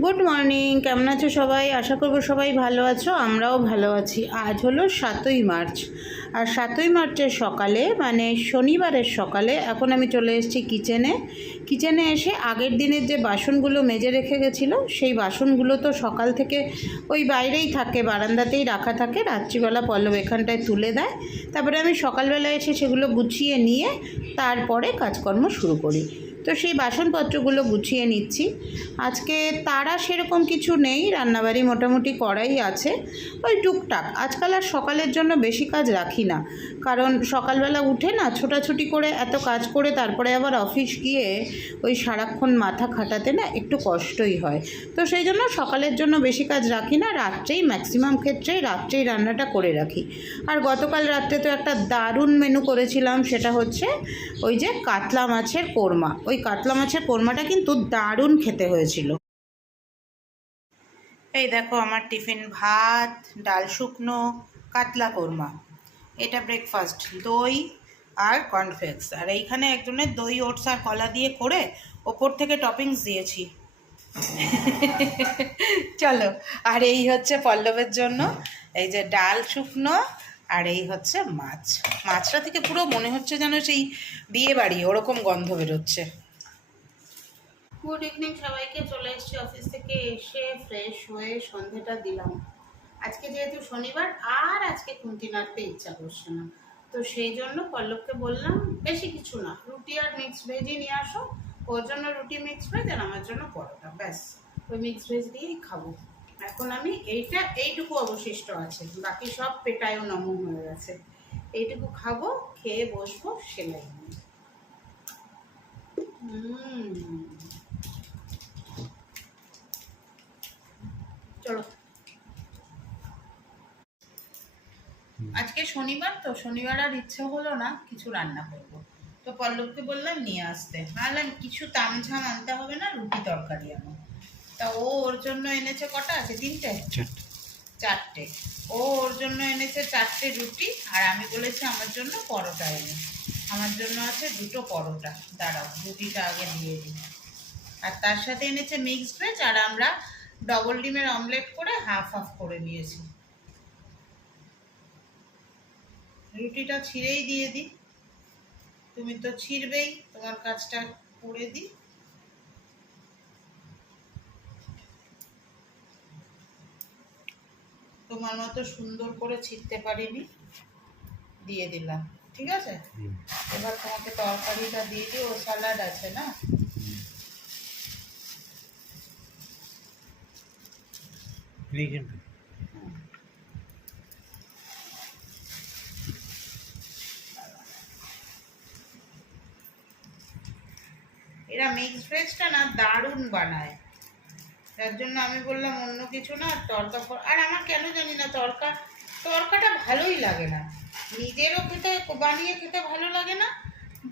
Good morning, কেমন আছো সবাই? আশা করব সবাই ভালো আছো, আমরাও ভালো আছি। আজ হলো 7ই মার্চ, আর 7ই মার্চের সকালে মানে শনিবারের সকালে এখন আমি চলে এসেছি কিচেনে এসে আগের দিনের যে বাসনগুলো মেজে রেখে গেছিলো সেই বাসনগুলো তো সকাল থেকে ওই বাইরেই থাকে, বারান্দাতেই রাখা থাকে। রাত্রিবেলা পল্লব এখানটায় তুলে দেয়, তারপরে আমি সকালবেলা এসে সেগুলো গুছিয়ে নিয়ে তারপরে কাজকর্ম শুরু করি। তো সেই বাসনপত্রগুলো গুছিয়ে নিচ্ছি। আজকে তারা সেরকম কিছু নেই, রান্নাবাড়ি মোটামুটি করাই আছে, ওই টুকটাক। আজকাল আর সকালের জন্য বেশি কাজ রাখি না, কারণ সকালবেলা উঠে না ছোটাছুটি করে এত কাজ করে তারপরে আবার অফিস গিয়ে ওই সারাক্ষণ মাথা খাটাতে না একটু কষ্টই হয়। তো সেই জন্য সকালের জন্য বেশি কাজ রাখি না, রাত্রেই ম্যাক্সিমাম ক্ষেত্রেই রাত্রেই রান্নাটা করে রাখি। আর গতকাল রাত্রে তো একটা দারুণ মেনু করেছিলাম, সেটা হচ্ছে ওই যে কাতলা মাছের কোরমা। ওই কাতলা মাছের কোরমাটা কিন্তু দারুণ খেতে হয়েছিল। এই দেখো আমার টিফিন, ভাত, ডাল শুকনো, কাতলা কোরমা, এটা ব্রেকফাস্ট, দই আর কর্নফ্লেক্স। আর এইখানে একজনের দই ওটস আর কলা দিয়ে করে ওপর থেকে টপিংস দিয়েছি। চলো, আর এই হচ্ছে পল্লবের জন্য এই যে ডাল শুকনো, আর এই হচ্ছে মাছ। মাছটা থেকে পুরো মনে হচ্ছে যেন সেই বিয়ে বাড়ি ওরকম গন্ধ বেরোচ্ছে। গুড ইভিনিং সবাইকে। চলে এসেছি অফিস থেকে, এসে ফ্রেশ হয়ে সন্ধেটা দিলাম। আজকে যেহেতু শনিবার আর আজকে খুন্তি নাড়তে ইচ্ছা করছে না, তো সেই জন্য পল্লবকে বললাম বেশি কিছু না, রুটি আর মিক্সড ভেজই নিয়ে আসো। ওর জন্য রুটি মিক্সড ভেজ আর আমার জন্য পরোটা, ব্যাস ওই মিক্সড ভেজ দিয়েই খাবো। এখন আমি এইটুকু অবশিষ্ট আছে, বাকি সব পেটায়ও নমন হয়ে গেছে। এইটুকু খাবো, খেয়ে বসবো সেলাই নিয়ে। চলো, আজকে শনিবার তো শনিবার আর ইচ্ছে হলো না কিছু রান্না করবো, তো পল্লবকে বললাম নিয়ে আসতে। ভাবলাম কিছু তামঝাম আনতে হবে না, রুটি তরকারি আনো। তা ও ওর জন্য এনেছে কটা আছে, চারটে। ও ওর জন্য এনেছে 4টে রুটি, আর আমি বলেছি আমার জন্য পরোটা এনে। আমার জন্য আছে 2টো পরোটা, দাঁড়াও রুটিটা আগে দিয়ে দিই। আর তার সাথে এনেছে মিক্সড ভেজ, আর আমরা ডবল ডিমের অমলেট করে হাফ হাফ করে নিয়েছি। রুটিটা ছিঁড়েই দিয়ে দিই, তুমি তো ছিঁড়বেই, তোমার কাজটা করে দিই। তোমার মতো সুন্দর করে ছিঁড়তে পারিনি, দিয়ে দিলাম, ঠিক আছে। এবার তোমাকে তরকারিটা দিয়ে দিই, ও স্যালাড আছে না। এরা মিক্সড ভেজটা না দারুণ বানায়, তার জন্য আমি বললাম অন্য কিছু না, তরকা। আর আমার কেন জানি না তরকাটা ভালোই লাগে না, নিজেরও খেতে বানিয়ে খেতে ভালো লাগে না,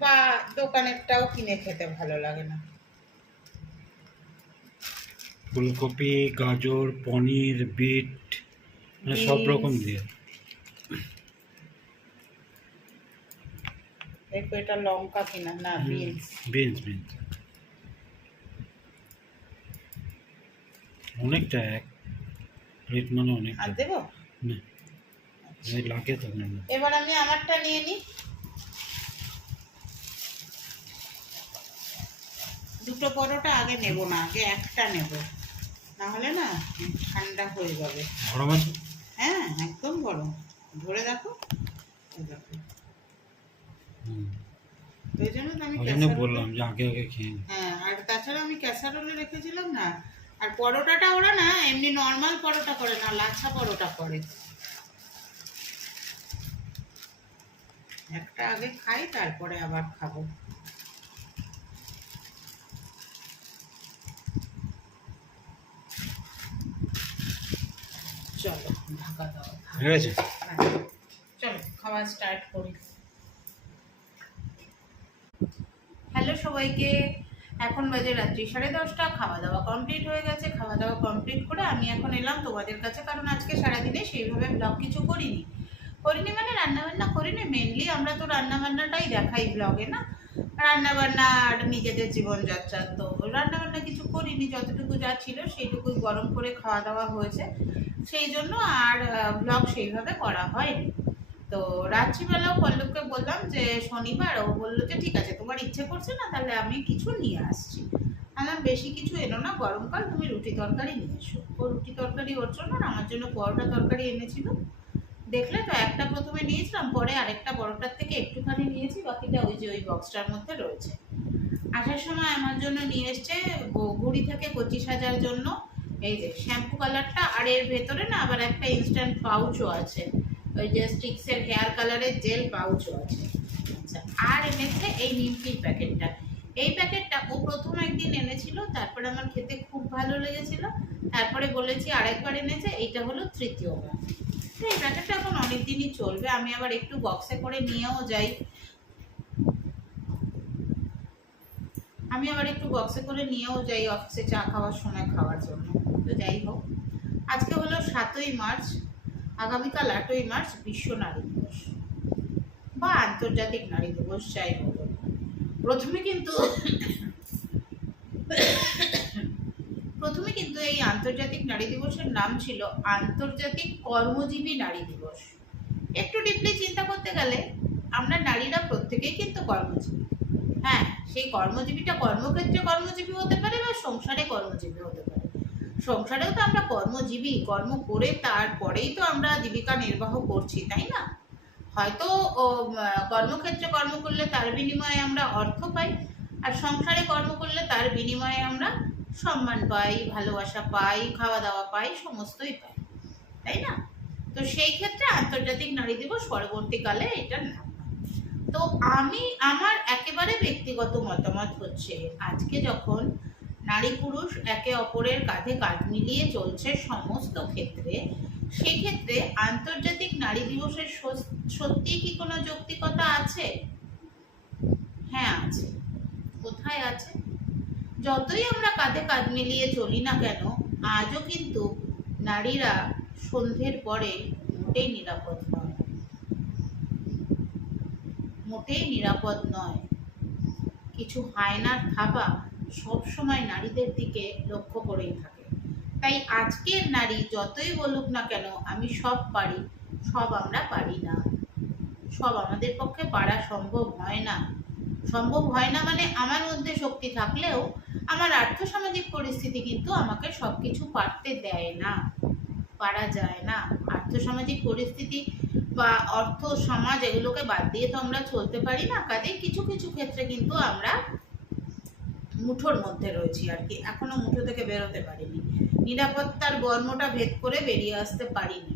বা দোকানেরটাও কিনে খেতে ভালো লাগে না। ফুলকপি, গাজর, পনির, বিট, মানে সব রকম দিয়ে। দেখো এটা লঙ্কা কিনা না, বিনস। অনেকটা এক প্লেট, মানে অনেক। আর দেবো না, লাগে তো না। এবার আমি আমারটা নিয়ে নিই। 2টো পরোটা আগে নেব না, আগে একটা নেব, না হলে না ঠান্ডা হয়ে যাবে। গরম আছে? হ্যাঁ একদম গরম, ধরে দেখো, দেখো। ওই জন্য তো আমি বললাম যে আগে খেয়ে। হ্যাঁ, আর তাছাড়া আমি ক্যাসারোলে রেখেছিলাম না। আর পরোটাটা ওরা না এমনি নর্মাল পরোটা করে না, লাচ্ছা পরোটা করে। একটা আগে খাই, তারপরে আবার খাবো। চলো ঢাকা দাও, ঠিক আছে, চলো খাওয়া স্টার্ট করি। হ্যালো সবাইকে, এখন বাজে রাত্রি 10:30, খাওয়া দাওয়া কমপ্লিট হয়ে গেছে। খাওয়া দাওয়া কমপ্লিট করে আমি এখন এলাম তোমাদের কাছে, কারণ আজকে সারাদিনে সেইভাবে ব্লগ কিছু করিনি মানে রান্নাবান্না করিনি। মেনলি আমরা তো রান্নাবান্নাটাই দেখাই ব্লগে না, রান্না বান্না আর নিজেদের জীবনযাত্রা। তো রান্না বান্না কিছু করিনি, যতটুকু যা ছিল সেইটুকুই গরম করে খাওয়া দাওয়া হয়েছে, সেই জন্য আর ব্লগ সেইভাবে করা হয়নি। তো রাত্রিবেলাও পল্লবকে বললাম যে শনিবার, ও বললো যে ঠিক আছে তোমার ইচ্ছে করছে না তাহলে আমি কিছু নিয়ে আসছি। বললাম বেশি কিছু এনো না, গরমকাল, তুমি রুটি তরকারি নিয়ে এসো। ও রুটি তরকারি ওর জন্য আর আমার জন্য পরোটা তরকারি এনেছিল। দেখলে তো, একটা প্রথমে নিয়েছিলাম, পরে আরেকটা বড়টার থেকে একটুখানি নিয়েছি, বাকিটা ওই যে ওই বক্সটার মধ্যে রয়েছে। আসার সময় আমার জন্য নিয়ে এসছে গুড়ি থেকে কচি সাজার জন্য এই যে শ্যাম্পু কালারটা, আর এর ভেতরে না আবার একটা ইনস্ট্যান্ট পাউচও আছে, ওই যে স্টিক্সের হেয়ার কালারের জেল পাউচও আছে। আচ্ছা, আর এনেছে এই নিমকির প্যাকেটটা। এই প্যাকেটটা ও প্রথম একদিন এনেছিল, তারপরে আমার খেতে খুব ভালো লেগেছিল, তারপরে বলেছি আরেকবার এনেছে, এইটা হলো তৃতীয়বার। তো এই প্যাকেটটা এখন অনেক দিনই চলবে। আমি আবার একটু বক্সে করে নিয়েও যাই, অফিসে চা খাওয়ার সময় খাওয়ার জন্য। তো যাই হোক, আজকে হলো 7ই মার্চ, আগামীকাল 8ই মার্চ বিশ্ব নারী দিবস বা আন্তর্জাতিক নারী দিবস, যাই হোক। প্রথমে কিন্তু এই আন্তর্জাতিক নারী দিবসের নাম ছিল আন্তর্জাতিক কর্মজীবী নারী দিবস। একটু ডিপলি চিন্তা করতে গেলে আমরা নারীরা প্রত্যেকেই কিন্তু কর্মজীবী। হ্যাঁ, সেই কর্মজীবীটা কর্মক্ষেত্রে কর্মজীবী হতে পারে বা সংসারে কর্মজীবী হতে পারে। সংসারেও তো আমরা কর্মজীবী, কর্ম করে তারপরেই তো আমরা জীবিকা নির্বাহ করছি, তাই না? হয়তো কর্মক্ষেত্রে কর্ম করলে তার বিনিময়ে আমরা অর্থ পাই, আর সংসারে কর্ম করলে তার বিনিময়ে আমরা সম্মান পাই, ভালোবাসা পাই, খাওয়া দাওয়া পাই, সমস্তই পাই, তাই না? তো সেই ক্ষেত্রে আন্তর্জাতিক নারী দিবস পরবর্তীকালে এটার নাম। তো আমার একেবারে ব্যক্তিগত মতামত হচ্ছে, আজকে যখন নারী পুরুষ একে অপরের কাঁধে কাঁধ মিলিয়ে চলছে সমস্ত ক্ষেত্রে, সেক্ষেত্রে আন্তর্জাতিক নারী দিবসের সত্যি কি কোনো যৌক্তিকতা আছে? হ্যাঁ আছে। কোথায় আছে? যতই আমরা কাঁধে কাঁধ মিলিয়ে চলি না কেন, আজও কিন্তু নারীরা সন্ধ্যের পরে মোটেই নিরাপদ নয়, মোটেই নিরাপদ নয়। কিছু হায়নার থাবা সবসময় নারীদের দিকে লক্ষ্য করেই থাকে। তাই আজকের নারী যতই বলুক না কেন আমি সব পারি, সব আমরা পারি না, সব আমাদের পক্ষে পারা সম্ভব হয় না। সম্ভব হয় না মানে আমার মধ্যে শক্তি থাকলেও আমার আর্থসামাজিক পরিস্থিতি কিন্তু আমাকে সব কিছু পারতে দেয় না, পারা যায় না। আর্থসামাজিক পরিস্থিতি বা অর্থ সমাজ এগুলোকে বাদ দিয়ে তো আমরা চলতে পারি না। কাজে কিছু কিছু ক্ষেত্রে কিন্তু আমরা মুঠোর মধ্যে রয়েছি আর কি, এখনো মুঠো থেকে বেরোতে পারিনি, নিরাপত্তার বর্মটা ভেদ করে বেরিয়ে আসতে পারিনি।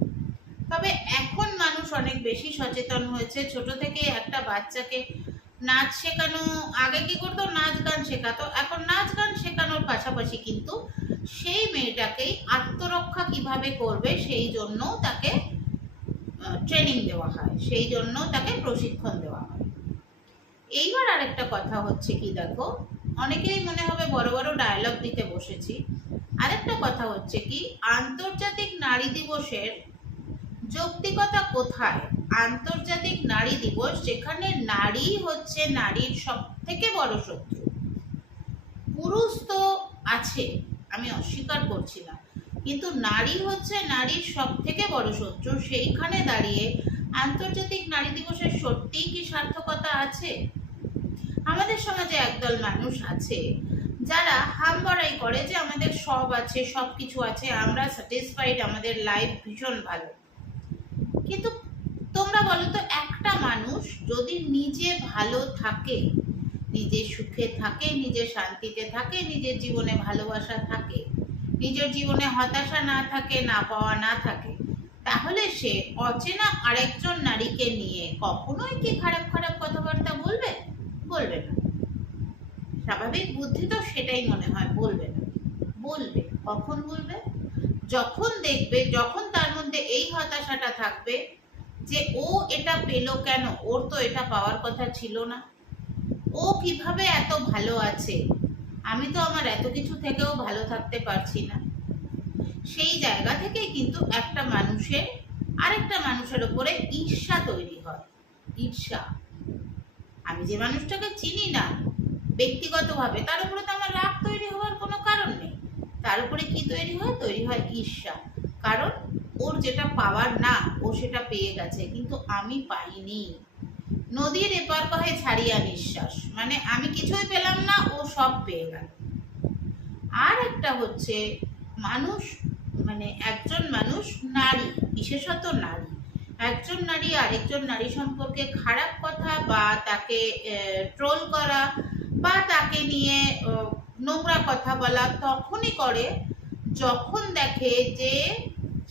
তবে এখন মানুষ অনেক বেশি সচেতন হয়েছে। ছোট থেকে একটা বাচ্চাকে নাচ শেখানো, আগে কি করতো নাচ গান শেখাতো, এখন নাচ গান শেখানোর পাশাপাশি কিন্তু সেই মেয়েটাকেই আত্মরক্ষা কিভাবে করবে সেই জন্য তাকে ট্রেনিং দেওয়া হয়, সেই জন্য তাকে প্রশিক্ষণ দেওয়া হয়। এইবার আরেকটা কথা হচ্ছে কি, দেখো অনেকেই মনে হবে বড় বড় ডায়লগ দিতে বসেছি। আরেকটা কথা হচ্ছে কি, আন্তর্জাতিক নারী দিবসের যৌক্তিকতা কোথায়? আন্তর্জাতিক নারী দিবস যেখানে নারী হচ্ছে নারীর সব থেকে বড় শত্রু। পুরুষ তো আছে, আমি অস্বীকার করছি না, কিন্তু নারী হচ্ছে নারীর সব থেকে বড় শত্রু। সেইখানে দাঁড়িয়ে আন্তর্জাতিক নারী দিবসের সত্যিই কি সার্থকতা আছে? আমাদের সমাজে একদল মানুষ আছে যারা হামবড়াই করে যে আমাদের সব আছে, সব কিছু আছে, আমরা স্যাটিসফাইড, আমাদের লাইফ ভীষণ ভালো। কিন্তু তোমরা বলো তো, একটা মানুষ যদি নিজে ভালো থাকে, নিজে সুখে থাকে, নিজে শান্তিতে থাকে, নিজের জীবনে ভালোবাসা থাকে, নিজের জীবনে হতাশা না থাকে, না পাওয়া না থাকে, তাহলে সে অচেনা আরেকজন নারীকে নিয়ে কখনোই কি খারাপ খারাপ কথাবার্তা বলবে? বলবে না। স্বাভাবিক বুদ্ধি তো সেটাই মনে হয়, বলবে না। বলবে কখন? বলবে যখন দেখবে, যখন তার মধ্যে এই হতাশাটা থাকবে যে ও এটা পেল কেন, ওর তো এটা পাওয়ার কথা ছিল না, ও কিভাবে এত ভালো আছে, আমি তো আমার এত কিছু থেকেও ভালো থাকতে পারছি না। সেই জায়গা থেকেই কিন্তু একটা মানুষের আরেকটা মানুষের উপরে ঈর্ষা তৈরি হয়। ঈর্ষা, আমি যে মানুষটাকে চিনি না ব্যক্তিগতভাবে, তার উপরে তো আমার রাগ তৈরি হওয়ার কোনো কারণ নেই। তার উপরে কি তৈরি হয়? তৈরি হয় ঈর্ষা। কারণ ওর যেটা পাওয়ার না, ও সেটা পেয়ে গেছে, কিন্তু আমি পাইনি। নদীর এপার কহে ছাড়িয়া নিঃশ্বাস, মানে আমি কিছুই পেলাম না, ও সব পেয়ে গেল। আর একটা হচ্ছে মানুষ, মানে একজন মানুষ, নারী, বিশেষত নারী, একজন নারী আরেকজন নারী সম্পর্কে খারাপ কথা বা তাকে ট্রোল করা বা তাকে নিয়ে নোংরা কথা বলা তখনই করে যখন দেখে যে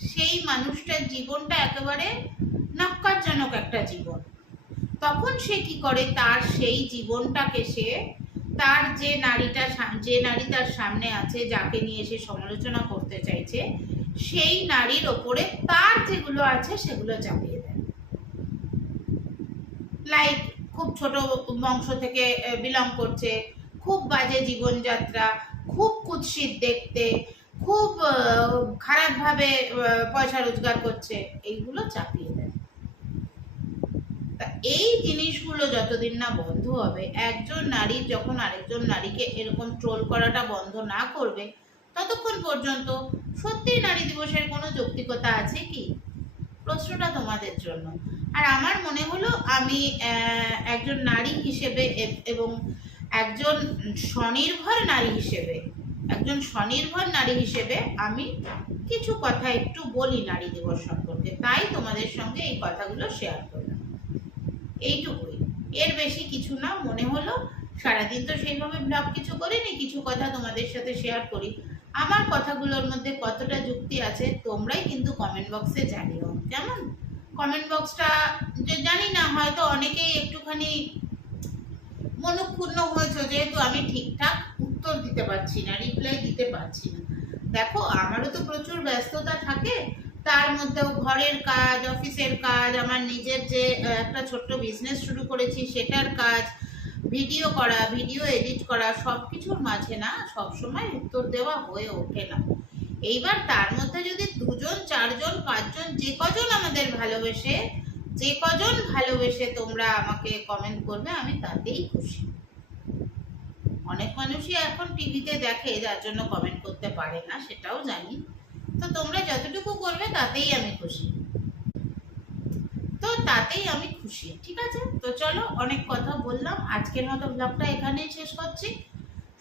সেই মানুষটার জীবনটা একেবারে ন্যক্কারজনক একটা জীবন। তখন সে কি করে, তার সেই জীবনটাকে সে, তার যে নারী তার সামনে আছে, যাকে নিয়ে সে সমালোচনা করতে চাইছে, সেই নারীর ওপরে তার যেগুলো আছে সেগুলো চাপিয়ে দেয়। লাইক খুব ছোট বংশ থেকে বিলং করছে, খুব বাজে জীবনযাত্রা, খুব কুৎসিত দেখতে, খুব খারাপভাবে পয়সা রোজগার করছে, এইগুলো চাপিয়ে দেয়। তা এই জিনিসগুলো যতদিন না বন্ধ হবে, একজন নারী যখন আরেকজন নারীকে এরকম ট্রোল করাটা বন্ধ না করবে, ততক্ষণ পর্যন্ত সত্যিই নারী দিবসের কোনো যৌক্তিকতা আছে কি? প্রশ্নটা তোমাদের জন্য। আর আমার মনে হলো আমি একজন নারী হিসেবে এবং একজন স্বনির্ভর নারী হিসেবে আমি কিছু কথা একটু বলি নারী দিবস সম্পর্কে, তাই তোমাদের সঙ্গে এই কথাগুলো শেয়ার করলাম। এইটুকুই, এর বেশি কিছু না। মনে হলো সারাদিন তো সেইভাবে ব্লগ কিছু করিনি, কিছু কথা তোমাদের সাথে শেয়ার করি। আমার কথাগুলোর মধ্যে কতটা যুক্তি আছে তোমরাই কিন্তু কমেন্ট বক্সে জানিও। কেমন? কমেন্ট বক্সটা জানি না, হয়তো অনেকেই একটুখানি মনক্ষুণ্ণ হয়েছে যেহেতু আমি ঠিকঠাক উত্তর দিতে পারছি না, রিপ্লাই দিতে পারছি না। দেখো, আমারও তো প্রচুর ব্যস্ততা থাকে, তার মধ্যেও ঘরের কাজ, অফিসের কাজ, আমার নিজের যে একটা ছোট্ট বিজনেস শুরু করেছি সেটার কাজ, ভিডিও করা, ভিডিও এডিট করা, সব কিছুর মাঝে না সবসময় উত্তর দেওয়া হয়ে ওঠে না। এইবার তার মধ্যে যদি 2 জন 4 জন 5 জন যে কজন ভালোবেসে তোমরা আমাকে কমেন্ট করবে, আমি তাতেই খুশি। অনেক মানুষই এখন টিভিতে দেখে, যার জন্য কমেন্ট করতে পারে না, সেটাও জানি। তো তোমরা যতটুকু করবে তাতেই আমি খুশি, ঠিক আছে? তো চলো, অনেক কথা বললাম, আজকের মতো ব্লগটা এখানেই শেষ করছি।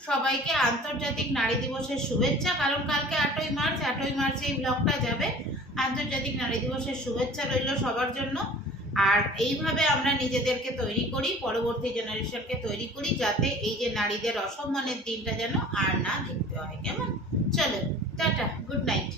সবাইকে আন্তর্জাতিক নারী দিবসের শুভেচ্ছা, কারণ কালকে 8ই মার্চ এই ব্লগটা যাবে। আন্তর্জাতিক নারী দিবসের শুভেচ্ছা রইল সবার জন্য। আর এইভাবে আমরা নিজেদেরকে তৈরি করি, পরবর্তী জেনারেশনকে তৈরি করি, যাতে এই যে নারীদের অসম্মানের দিনটা যেন আর না দেখতে হয়। কেমন? চলো, টাটা, গুড নাইট।